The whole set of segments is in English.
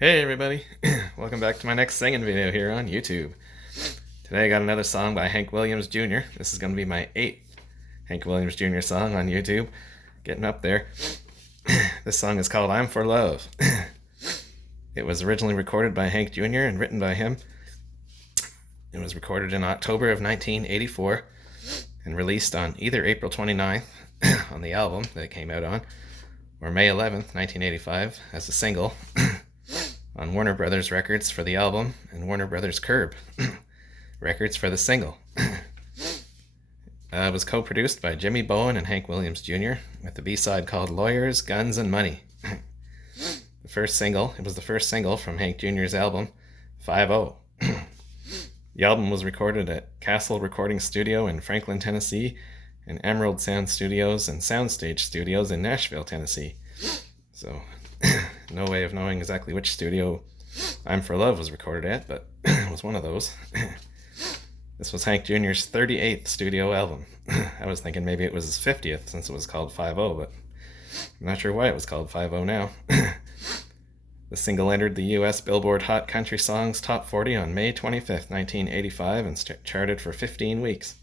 Hey everybody, welcome back to my next singing video here on YouTube. Today I got another song by Hank Williams Jr. This is going to be my 8th Hank Williams Jr. song on YouTube. Getting up there. This song is called I'm for Love. It was originally recorded by Hank Jr. and written by him. It was recorded in October of 1984 and released on either April 29th on the album that it came out on, or May 11th, 1985 as a single on Warner Brothers Records for the album and Warner Brothers Curb Records for the single. It was co-produced by Jimmy Bowen and Hank Williams Jr. with the B-side called Lawyers, Guns, and Money. It was the first single from Hank Jr.'s album, 5-0. The album was recorded at Castle Recording Studio in Franklin, Tennessee, and Emerald Sound Studios and Soundstage Studios in Nashville, Tennessee. So, no way of knowing exactly which studio I'm for Love was recorded at, but it was one of those. This was Hank Jr.'s 38th studio album. I was thinking maybe it was his 50th since it was called 5-0, but I'm not sure why it was called 5-0 now. The single entered the U.S. Billboard Hot Country Songs Top 40 on May 25th, 1985, and charted for 15 weeks,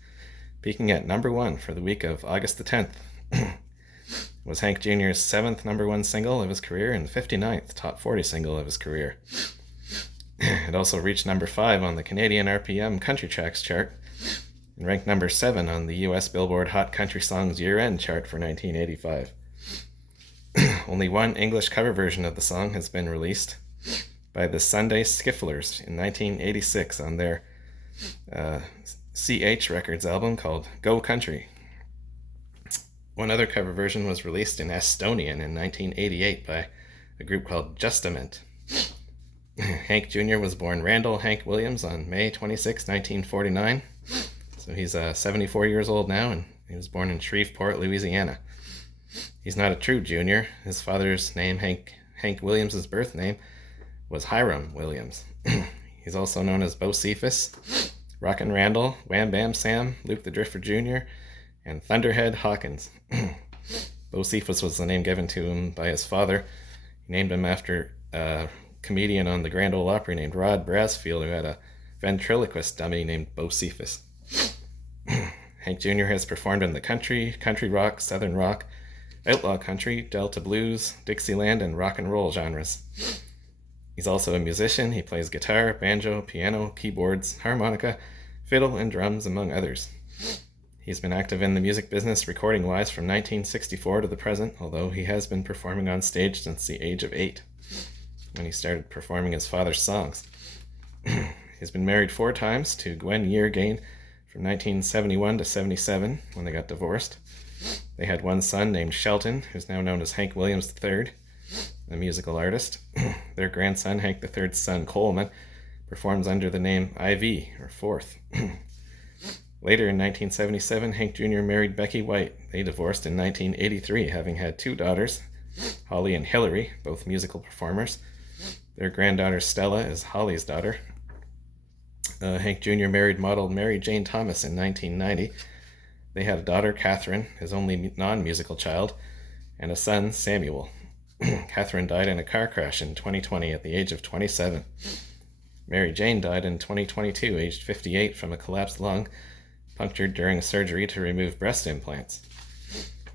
peaking at number 1 for the week of August the 10th. It was Hank Jr.'s 7th number 1 single of his career and 59th top 40 single of his career. It also reached number 5 on the Canadian RPM Country Tracks chart and ranked number 7 on the U.S. Billboard Hot Country Songs year-end chart for 1985. Only one English cover version of the song has been released by the Sunday Skifflers in 1986 on their CH Records album called Go Country. One other cover version was released in Estonian in 1988 by a group called Justament. Hank Jr. was born Randall Hank Williams on May 26, 1949. So he's 74 years old now, and he was born in Shreveport, Louisiana. He's not a true junior. His father's name, Hank Williams' birth name, was Hiram Williams. He's also known as Bo Cephas, Rockin' Randall, Wham Bam Sam, Luke the Drifter Jr., and Thunderhead Hawkins. Bo Cephas was the name given to him by his father. He named him after a comedian on the Grand Ole Opry named Rod Brasfield, who had a ventriloquist dummy named Bo Cephas. Hank Jr. has performed in the country rock, southern rock, outlaw country, Delta blues, Dixieland, and rock and roll genres. He's also a musician. He plays guitar, banjo, piano, keyboards, harmonica, fiddle, and drums, among others. He's been active in the music business recording-wise from 1964 to the present, although he has been performing on stage since the age of 8, when he started performing his father's songs. He's been married 4 times to Gwen Yeargain from 1971 to 77, when they got divorced. They had one son named Shelton, who's now known as Hank Williams III, a musical artist. Their grandson, Hank III's son Coleman, performs under the name IV, or Fourth. Later in 1977, Hank Jr. married Becky White. They divorced in 1983, having had 2 daughters, Holly and Hillary, both musical performers. Their granddaughter Stella is Holly's daughter. Hank Jr. married model Mary Jane Thomas in 1990. They had a daughter, Catherine, his only non-musical child, and a son, Samuel. Catherine died in a car crash in 2020 at the age of 27. Mary Jane died in 2022, aged 58, from a collapsed lung, punctured during a surgery to remove breast implants.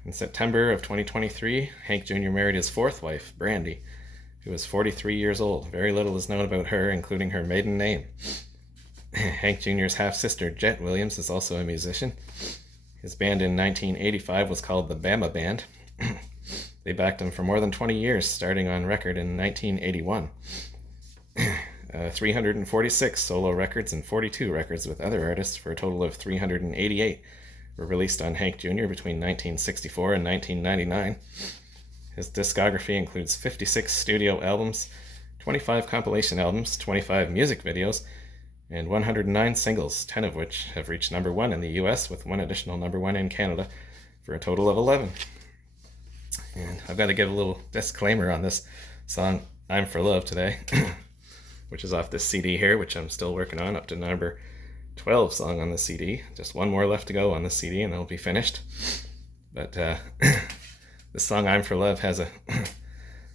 In September of 2023, Hank Jr. married his 4th wife, Brandy, who was 43 years old. Very little is known about her, including her maiden name. Hank Jr.'s half-sister, Jet Williams, is also a musician. His band in 1985 was called the Bama Band. They backed him for more than 20 years, starting on record in 1981. 346 solo records and 42 records with other artists, for a total of 388, were released on Hank Jr. between 1964 and 1999. His discography includes 56 studio albums, 25 compilation albums, 25 music videos, and 109 singles, 10 of which have reached number 1 in the US, with 1 additional number 1 in Canada, for a total of 11. And I've got to give a little disclaimer on this song, I'm for Love, today, which is off this CD here, which I'm still working on, up to number 12 song on the CD. Just one more left to go on the CD, and it'll be finished. But this song, I'm for Love, has a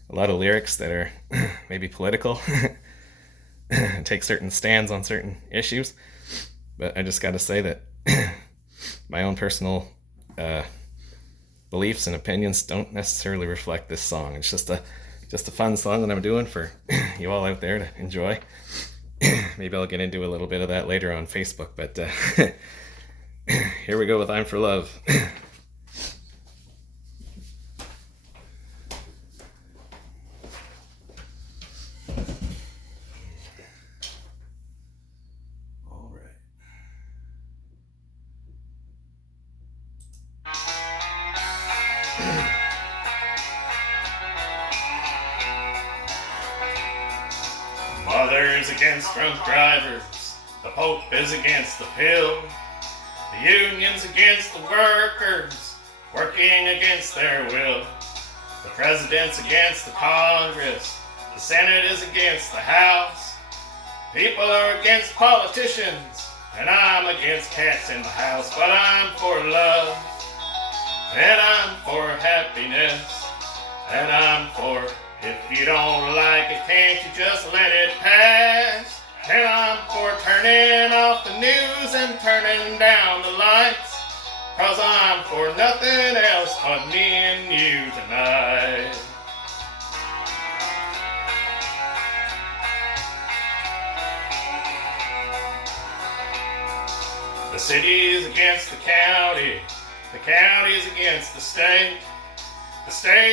a lot of lyrics that are maybe political, take certain stands on certain issues. But I just got to say that my own personal beliefs and opinions don't necessarily reflect this song. It's just a fun song that I'm doing for you all out there to enjoy. Maybe I'll get into a little bit of that later on Facebook, but here we go with I'm for Love. All right. Mothers against drunk drivers, the Pope is against the pill, the unions against the workers, working against their will, the president's against the Congress, the Senate is against the House, people are against politicians, and I'm against cats in the house, but I'm for love, and I'm for happiness, and I'm for if you don't like it, can't you just let it pass? And I'm for turning off the news and turning down the lights, 'cause I'm for nothing else but me and you tonight. The city's against the county's against the state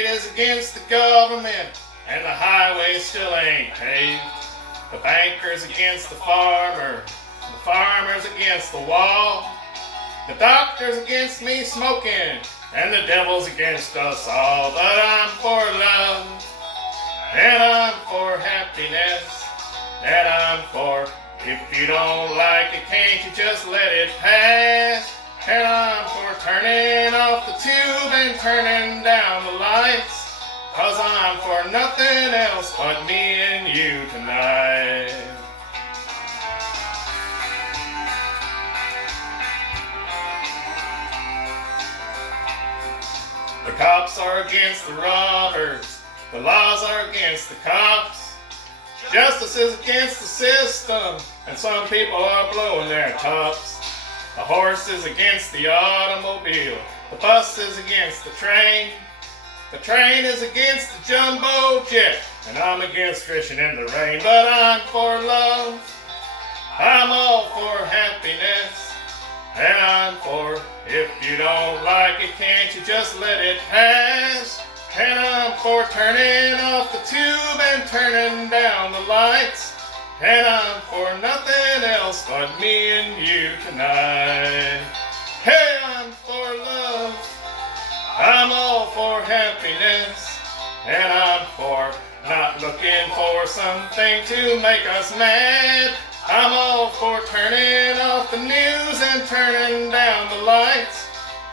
is against the government, and the highway still ain't paved. The banker's against the farmer's against the wall. The doctor's against me smoking, and the devil's against us all. But I'm for love, and I'm for happiness, and I'm for if you don't like it, can't you just let it pass? And I'm for turning off the tube and turning down the lights, 'cause I'm for nothing else but me and you tonight. The cops are against the robbers, the laws are against the cops, justice is against the system, and some people are blowing their tops. The horse is against the automobile, the bus is against the train is against the jumbo jet, and I'm against fishing in the rain. But I'm for love, I'm all for happiness, and I'm for if you don't like it, can't you just let it pass? And I'm for turning off the tube and turning down the lights, and I'm for nothing else but me and you tonight. Hey, I'm for love, I'm all for happiness, and I'm for not looking for something to make us mad. I'm all for turning off the news and turning down the lights,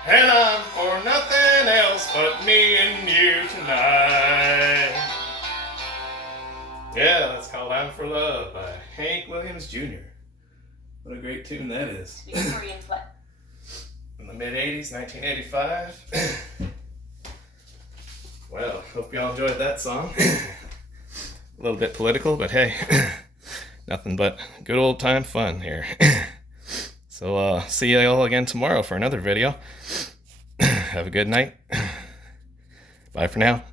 and I'm for nothing else but me and you tonight. Yeah, that's called I'm for Love by Hank Williams Jr. What a great tune that is. Victorian what? In the mid-80s, 1985. Well, hope y'all enjoyed that song. A little bit political, but hey, nothing but good old time fun here. So see y'all again tomorrow for another video. Have a good night. Bye for now.